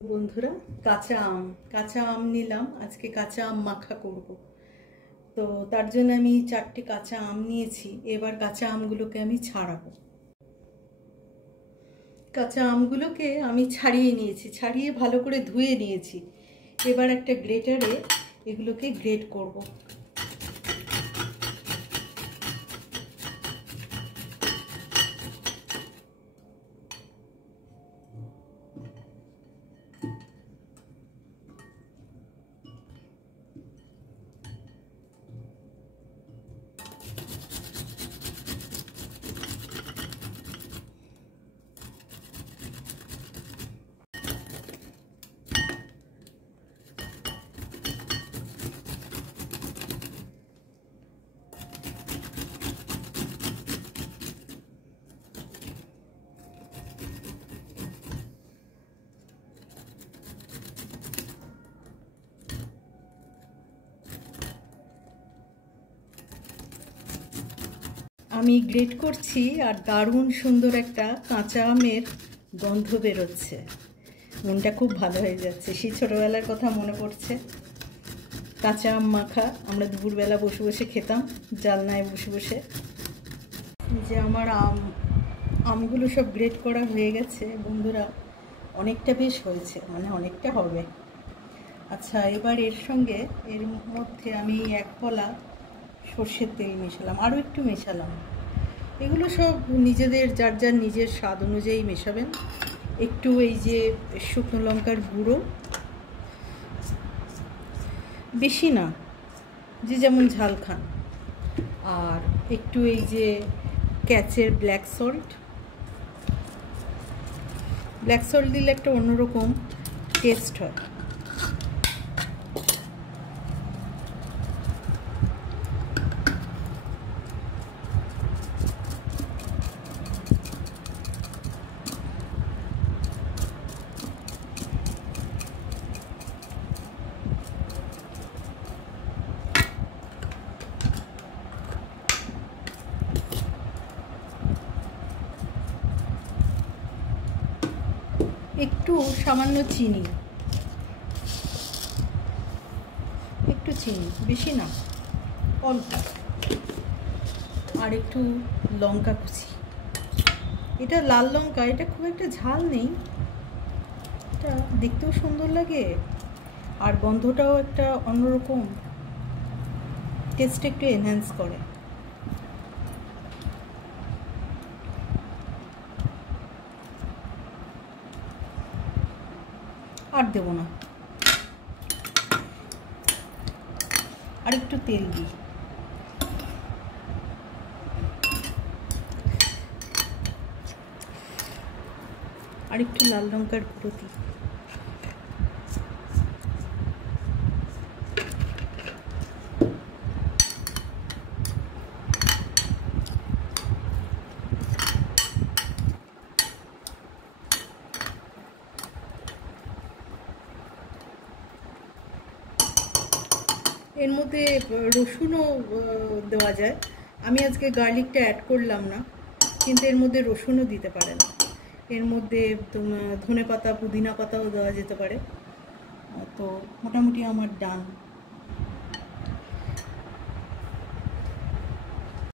বন্ধুরা, কাঁচা আম নিলাম। আজকে কাঁচা আম মাখা করব। তো তার জন্য আমি 4টে কাঁচা আম নিয়েছি। এবার কাঁচা আমগুলোকে আমি ছাড়াবো। কাঁচা আমগুলোকে আমি ছাড়িয়ে নিয়েছি, ছাড়িয়ে ভালো করে ধুয়ে নিয়েছি। এবার একটা গ্রেটারে এগুলোকে গ্রেট করব। আমি গ্রেট করছি আর দারুণ সুন্দর একটা কাঁচা আমের গন্ধ বেরোচ্ছে। মনটা খুব ভালো হয়ে যাচ্ছে। সেই ছোটোবেলার কথা মনে পড়ছে। কাঁচা আম মাখা আমরা দুপুরবেলা বসে বসে খেতাম, জানলায় বসে বসে। যে আমার আমগুলো সব গ্রেট করা হয়ে গেছে বন্ধুরা। অনেকটা বেশ হয়েছে, মানে অনেকটা হবে। আচ্ছা, এবার এর মধ্যে আমি 1 কলা সর্ষের তেল মেশালাম, আরও একটু মেশালাম। এগুলো সব নিজেদের যার যার নিজের স্বাদ অনুযায়ী মেশাবেন। একটু এই যে শুকনো লঙ্কার গুঁড়ো, বেশি না, যে যেমন ঝাল খান। আর একটু এই যে ক্যাচের ব্ল্যাক সল্ট দিলে একটা অন্যরকম টেস্ট হয়। একটু সামান্য চিনি, বেশি না, অল্প। আর একটু লঙ্কা কুচি। এটা লাল লঙ্কা, এটা খুব একটা ঝাল নেই, এটা দেখতেও সুন্দর লাগে আর গন্ধটাও একটা অন্যরকম, টেস্ট একটু এনহ্যান্স করে। আর দেব না, আর একটু তেল দিই। আর একটু লাল লঙ্কার গুঁড়ো দিই। এর মধ্যে রসুনও দেওয়া যায়। আমি আজকে গার্লিকটা অ্যাড করলাম না, কিন্তু এর মধ্যে রসুনও দিতে পারেন। এর মধ্যে ধনেপাতা, পুদিনা পাতাও দেওয়া যেতে পারে। তো মোটামুটি আমার ডান।